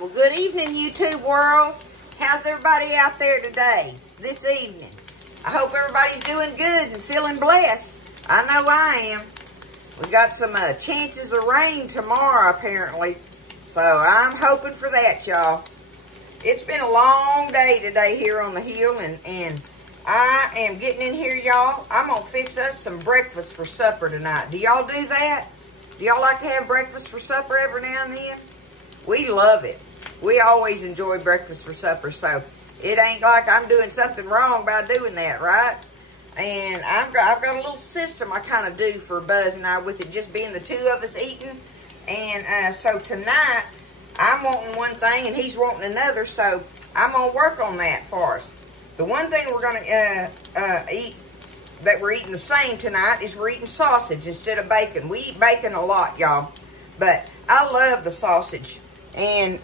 Well, good evening, YouTube world. How's everybody out there today, this evening? I hope everybody's doing good and feeling blessed. I know I am. We got some chances of rain tomorrow, apparently. So I'm hoping for that, y'all. It's been a long day today here on the hill, and I am getting in here, y'all. I'm going to fix us some breakfast for supper tonight. Do y'all do that? Do y'all like to have breakfast for supper every now and then? We love it. We always enjoy breakfast for supper, so it ain't like I'm doing something wrong by doing that, right? And I've got a little system I kind of do for Buzz and I with it just being the two of us eating. And so tonight, I'm wanting one thing and he's wanting another, so I'm going to work on that for us. The one thing we're going to eat, that we're eating the same tonight, is we're eating sausage instead of bacon. We eat bacon a lot, y'all, but I love the sausage. And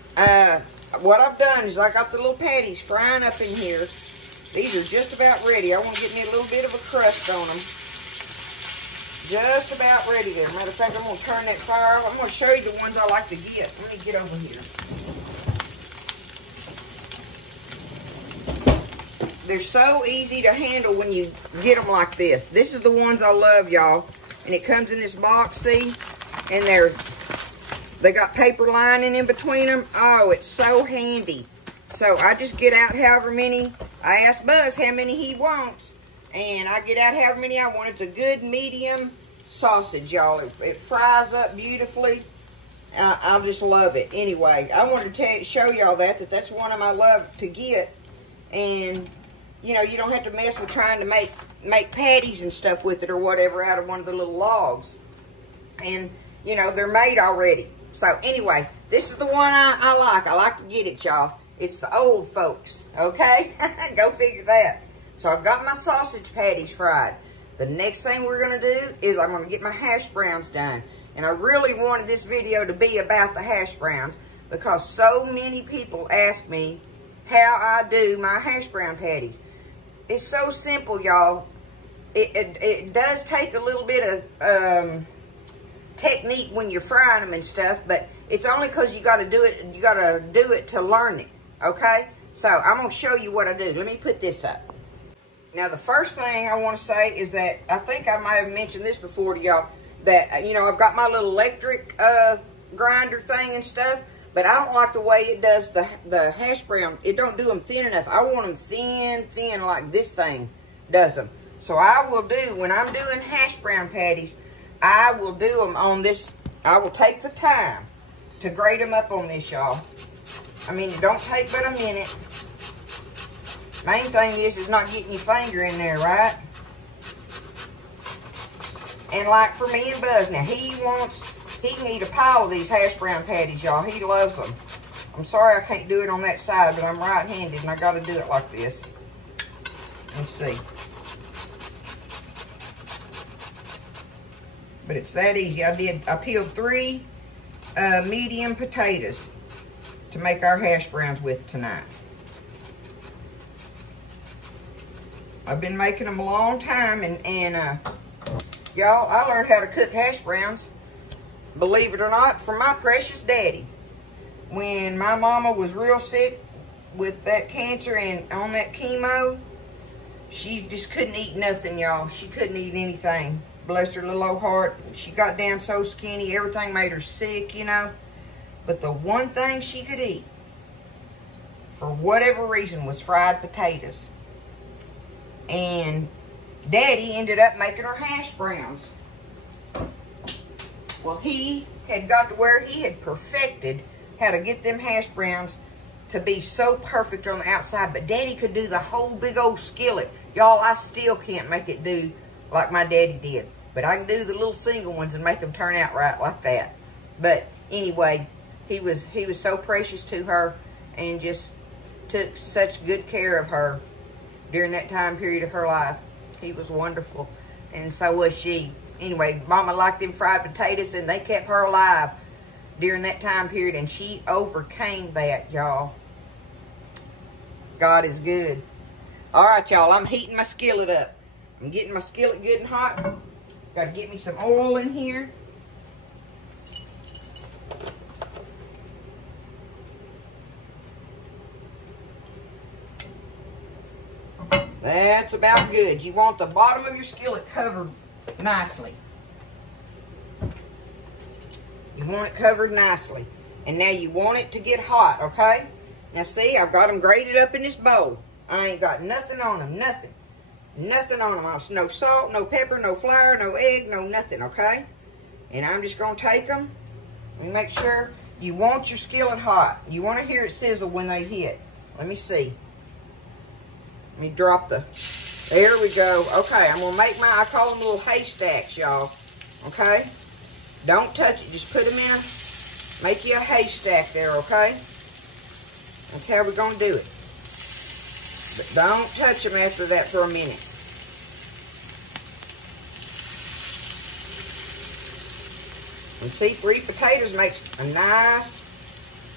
what I've done is I got the little patties frying up in here. These are just about ready. I want to get me a little bit of a crust on them. Just about ready there. Matter of fact, I'm going to turn that fire off. I'm going to show you the ones I like to get. Let me get over here. They're so easy to handle when you get them like this. This is the ones I love, y'all. And it comes in this box, see? And they got paper lining in between them. Oh, it's so handy. So I just get out however many. I ask Buzz how many he wants. And I get out however many I want. It's a good medium sausage, y'all. It fries up beautifully. I just love it. Anyway, I wanted to show y'all that's one of them I love to get. And, you know, you don't have to mess with trying to make patties and stuff with it or whatever out of one of the little logs. And, you know, they're made already. So, anyway, this is the one I like. I like to get it, y'all. It's the old folks, okay? Go figure that. So, I've got my sausage patties fried. The next thing we're going to do is I'm going to get my hash browns done. And I really wanted this video to be about the hash browns because so many people ask me how I do my hash brown patties. It's so simple, y'all. It does take a little bit of technique when you're frying them and stuff, but it's only because you got to do it. You got to do it to learn it. Okay, so I'm gonna show you what I do. Let me put this up. Now, the first thing I want to say is that I think I might have mentioned this before to y'all. That you know I've got my little electric grinder thing and stuff, but I don't like the way it does the hash brown. It don't do them thin enough. I want them thin like this thing does them. So I will do, when I'm doing hash brown patties, I will do them on this. I will take the time to grate them up on this, y'all. I mean, it don't take but a minute. Main thing is not getting your finger in there, right? And like for me and Buzz, now he can eat a pile of these hash brown patties, y'all. He loves them. I'm sorry I can't do it on that side, but I'm right-handed and I got to do it like this. Let's see. But it's that easy. I peeled 3 medium potatoes to make our hash browns with tonight. I've been making them a long time, and y'all, I learned how to cook hash browns, believe it or not, from my precious daddy. When my mama was real sick with that cancer and on that chemo, she just couldn't eat nothing, y'all. She couldn't eat anything. Bless her little old heart. She got down so skinny, everything made her sick, you know. But the one thing she could eat, for whatever reason, was fried potatoes. And Daddy ended up making her hash browns. Well, he had got to where he had perfected how to get them hash browns to be so perfect on the outside. But Daddy could do the whole big old skillet. Y'all, I still can't make it do like my daddy did. But I can do the little single ones and make them turn out right like that. But anyway, he was so precious to her and just took such good care of her during that time period of her life. He was wonderful, and so was she. Anyway, Mama liked them fried potatoes, and they kept her alive during that time period, and she overcame that, y'all. God is good. All right, y'all, I'm heating my skillet up. I'm getting my skillet good and hot. Got to get me some oil in here. That's about good. You want the bottom of your skillet covered nicely. You want it covered nicely. And now you want it to get hot, okay? Now see, I've got them grated up in this bowl. I ain't got nothing on them, nothing. Nothing on them. No salt, no pepper, no flour, no egg, no nothing, okay? And I'm just going to take them. Let me make sure. You want your skillet hot. You want to hear it sizzle when they hit. Let me see. Let me drop the... There we go. Okay, I'm going to make I call them little haystacks, y'all. Okay? Don't touch it. Just put them in. Make you a haystack there, okay? That's how we're going to do it. But don't touch them after that for a minute. And see, 3 potatoes makes a nice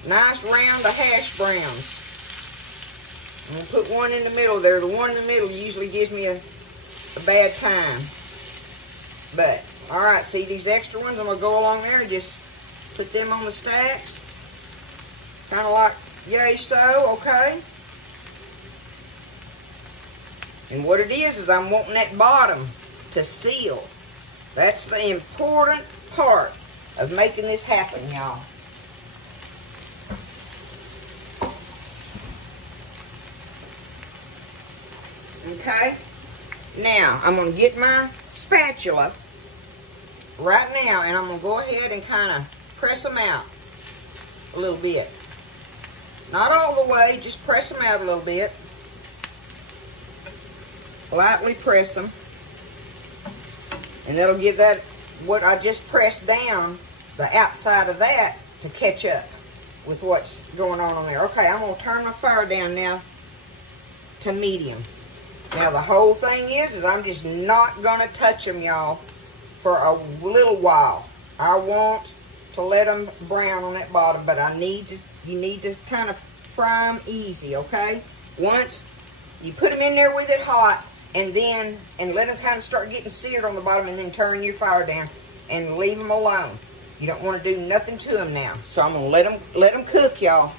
round of hash browns. I'm going to put one in the middle there. The one in the middle usually gives me a bad time. But, alright, see these extra ones? I'm going to go along there and just put them on the stacks. Kind of like, yay so, okay? And what it is I'm wanting that bottom to seal. That's the important part of making this happen, y'all. Okay? Now, I'm going to get my spatula right now, and I'm going to go ahead and kind of press them out a little bit. Not all the way, just press them out a little bit. Lightly press them. And that'll give that, what I just pressed down, the outside of that, to catch up with what's going on there. Okay, I'm going to turn my fire down now to medium. Now the whole thing is I'm just not going to touch them, y'all, for a little while. I want to let them brown on that bottom, but you need to kind of fry them easy, okay? Once you put them in there with it hot, and let them kind of start getting seared on the bottom, and then turn your fire down and leave them alone. You don't want to do nothing to them now. So I'm going to let them cook, y'all.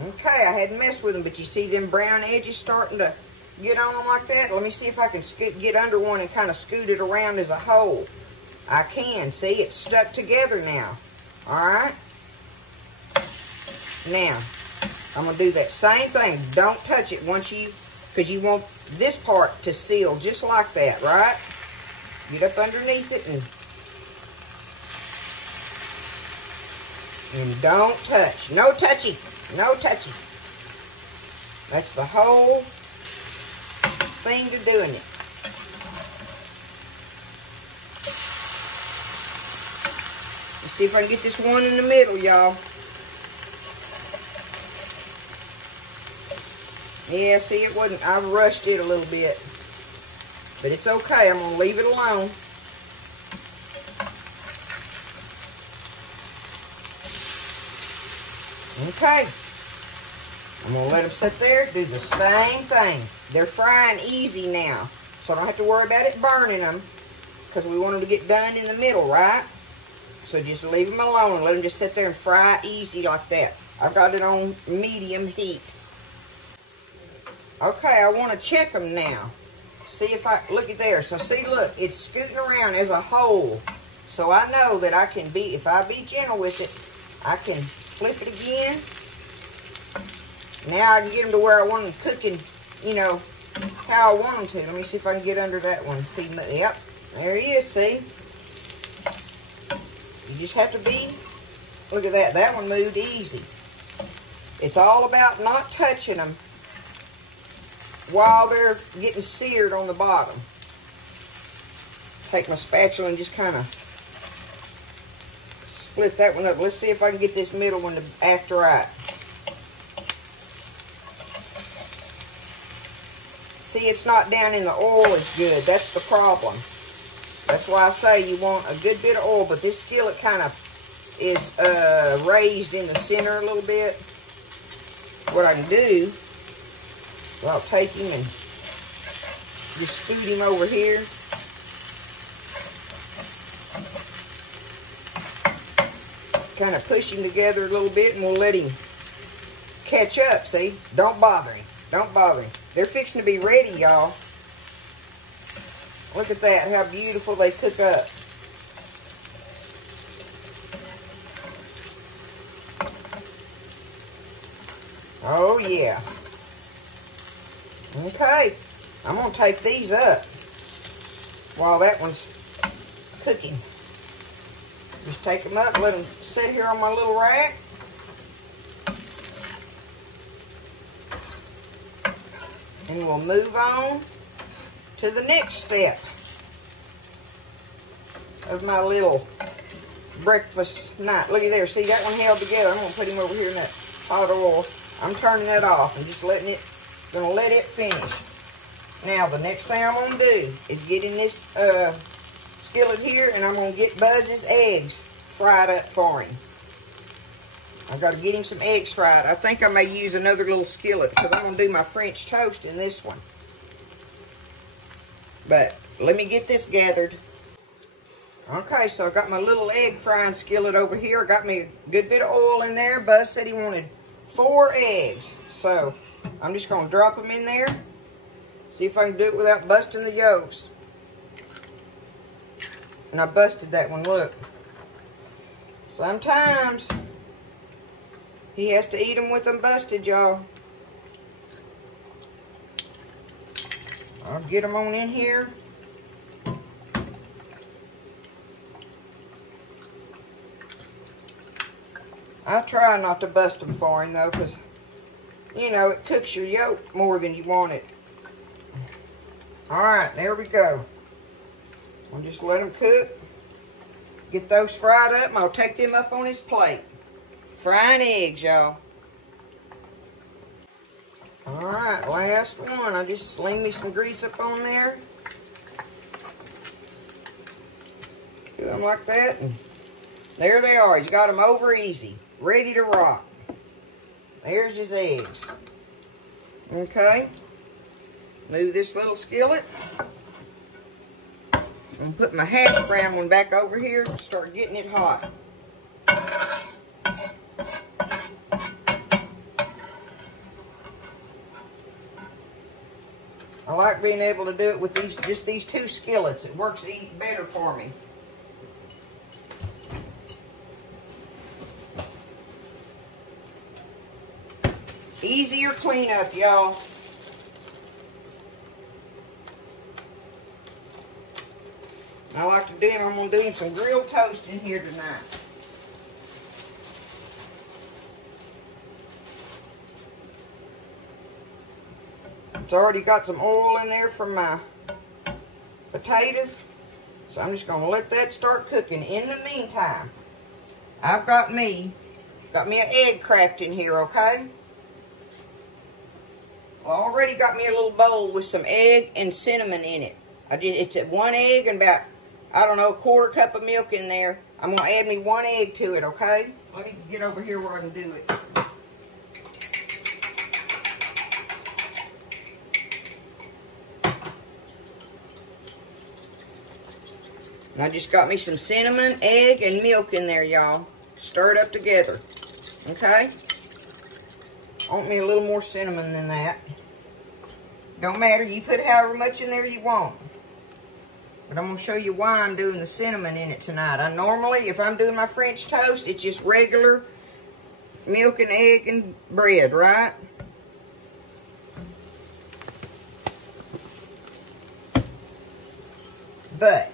Okay, I hadn't messed with them, but you see them brown edges starting to get on them like that? Let me see if I can get under one and kind of scoot it around as a whole. I can. See, it's stuck together now. Alright? Now, I'm going to do that same thing. Don't touch it because you want this part to seal just like that, right? Get up underneath it and don't touch. No touchy. No touchy. That's the whole thing to doing it. Let's see if I can get this one in the middle, y'all. Yeah, see, it wasn't, I rushed it a little bit. But it's okay, I'm going to leave it alone. Okay. I'm going to let them sit there, do the same thing. They're frying easy now, so I don't have to worry about it burning them, because we want them to get done in the middle, right? So just leave them alone and let them just sit there and fry easy like that. I've got it on medium heat. Okay, I want to check them now. See if look at there. So see, look, it's scooting around as a whole. So I know that I can if I be gentle with it, I can flip it again. Now I can get them to where I want them cooking, you know, how I want them to. Let me see if I can get under that one. Yep, there he is, see? You just have to look at that. That one moved easy. It's all about not touching them while they're getting seared on the bottom. Take my spatula and just kind of split that one up. Let's see if I can get this middle one to act right. See, it's not down in the oil as good. That's the problem. That's why I say you want a good bit of oil, but this skillet kind of is raised in the center a little bit. What I can do, well, I'll take him and just scoot him over here. Kind of push him together a little bit, and we'll let him catch up, see? Don't bother him. Don't bother him. They're fixing to be ready, y'all. Look at that, how beautiful they cook up. Oh, yeah. Okay, I'm going to take these up while that one's cooking. Just take them up, let them sit here on my little rack. And we'll move on to the next step of my little breakfast night. Looky there, see that one held together. I'm going to put him over here in that hot oil. I'm turning that off and just letting it, gonna let it finish. Now the next thing I'm gonna do is get in this skillet here, and I'm gonna get Buzz's eggs fried up for him. I've got to get him some eggs fried. I think I may use another little skillet because I'm gonna do my French toast in this one. But let me get this gathered. Okay, so I got my little egg frying skillet over here. I got me a good bit of oil in there. Buzz said he wanted 4 eggs. So I'm just going to drop them in there. See if I can do it without busting the yolks. And I busted that one, look. Sometimes he has to eat them with them busted, y'all. I'll get them on in here. I try not to bust them for him, though, because, you know, it cooks your yolk more than you want it. Alright, there we go. I'll just let them cook. Get those fried up, and I'll take them up on his plate. Frying eggs, y'all. Alright, last one. I just sling me some grease up on there. Do them like that, and there they are. He's got them over easy. Ready to rock. There's his eggs. Okay. Move this little skillet. And put my hash brown one back over here and start getting it hot. I like being able to do it with just these 2 skillets. It works better for me. Easier cleanup, y'all. I like to do him. I'm going to do him some grilled toast in here tonight. It's already got some oil in there from my potatoes. So I'm just going to let that start cooking. In the meantime, I've got me an egg cracked in here, okay? I already got me a little bowl with some egg and cinnamon in it. It's at 1 egg and about, I don't know, 1/4 cup of milk in there. I'm going to add me 1 egg to it, okay? Let me get over here where I can do it. And I just got me some cinnamon, egg, and milk in there, y'all. Stir it up together, okay? I want me a little more cinnamon than that. Don't matter, you put however much in there you want. But I'm going to show you why I'm doing the cinnamon in it tonight. I normally, if I'm doing my French toast, it's just regular milk and egg and bread, right? But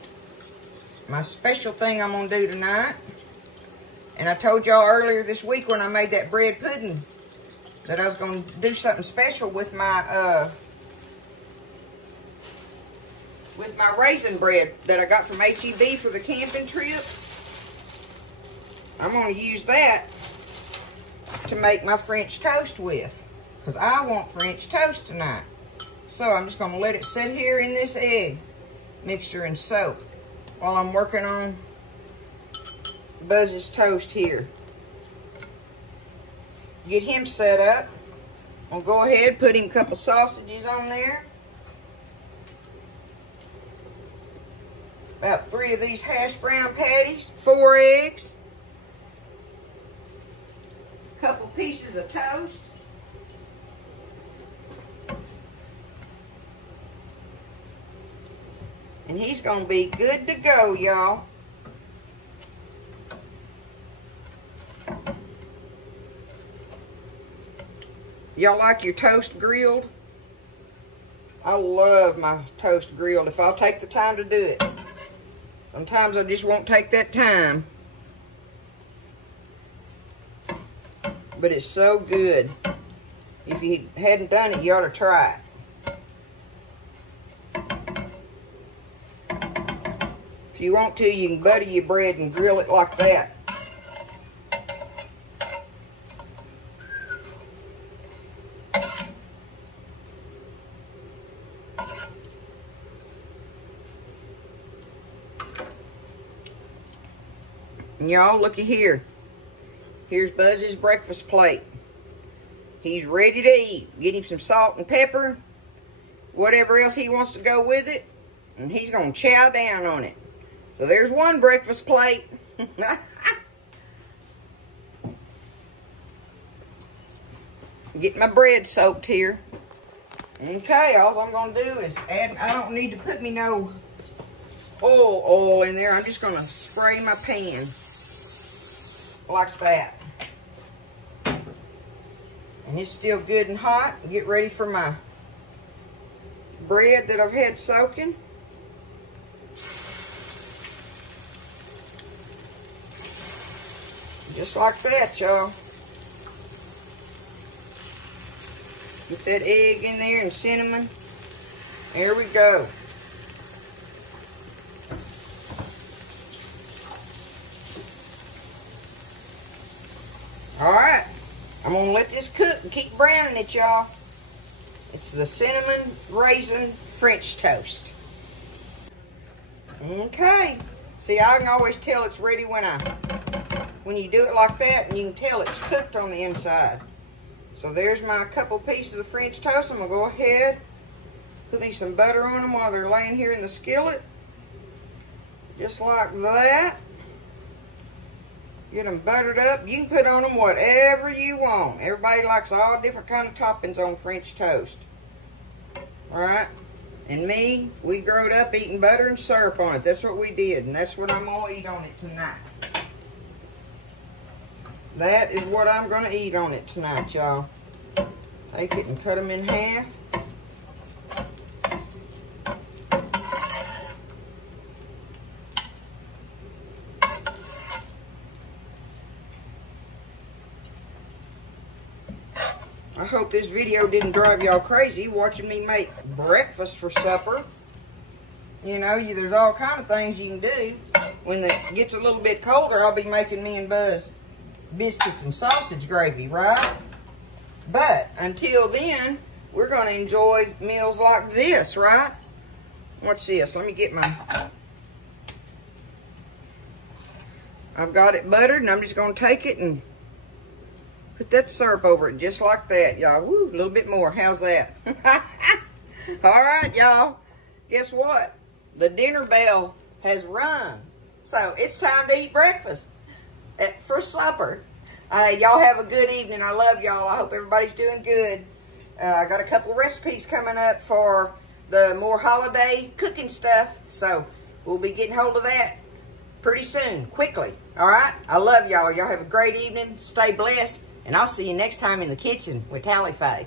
my special thing I'm going to do tonight, and I told y'all earlier this week when I made that bread pudding that I was going to do something special with my raisin bread that I got from H-E-B for the camping trip. I'm going to use that to make my French toast with, because I want French toast tonight. So I'm just going to let it sit here in this egg mixture and soak while I'm working on Buzz's toast here. Get him set up. I'll go ahead, put him a couple sausages on there. About 3 of these hash brown patties, 4 eggs, a couple pieces of toast, And he's going to be good to go, y'all. Y'all like your toast grilled? I love my toast grilled if I'll take the time to do it. Sometimes I just won't take that time. But it's so good. If you hadn't done it, you ought to try it. If you want to, you can butter your bread and grill it like that. And y'all, looky here. Here's Buzz's breakfast plate. He's ready to eat. Get him some salt and pepper, whatever else he wants to go with it, and he's going to chow down on it. So there's one breakfast plate. Get my bread soaked here. Okay, all I'm going to do is add, I don't need to put me no oil in there. I'm just going to spray my pan like that. And it's still good and hot. Get ready for my bread that I've had soaking. Just like that, y'all. Get that egg in there and cinnamon. There we go. Alright. I'm going to let this cook and keep browning it, y'all. It's the cinnamon raisin French toast. Okay. See, I can always tell it's ready when you do it like that, and you can tell it's cooked on the inside. So there's my couple pieces of French toast. I'm going to go ahead, put me some butter on them while they're laying here in the skillet. Just like that. Get them buttered up. You can put on them whatever you want. Everybody likes all different kind of toppings on French toast. Alright? And me, we growed up eating butter and syrup on it. That's what we did. And that's what I'm going to eat on it tonight. That is what I'm going to eat on it tonight, y'all. Take it and cut them in half. I hope this video didn't drive y'all crazy watching me make breakfast for supper. You know, there's all kind of things you can do. When it gets a little bit colder, I'll be making me and Buzz biscuits and sausage gravy, right? But until then, we're going to enjoy meals like this, right? What's this? Let me get I've got it buttered, and I'm just going to take it and put that syrup over it just like that, y'all. Woo, a little bit more. How's that? All right, y'all. Guess what? The dinner bell has rung. So it's time to eat breakfast for supper. Y'all have a good evening. I love y'all. I hope everybody's doing good. I got a couple recipes coming up for the more holiday cooking stuff. So we'll be getting hold of that pretty soon, quickly. All right? I love y'all. Y'all have a great evening. Stay blessed. And I'll see you next time in the kitchen with Tally Faye.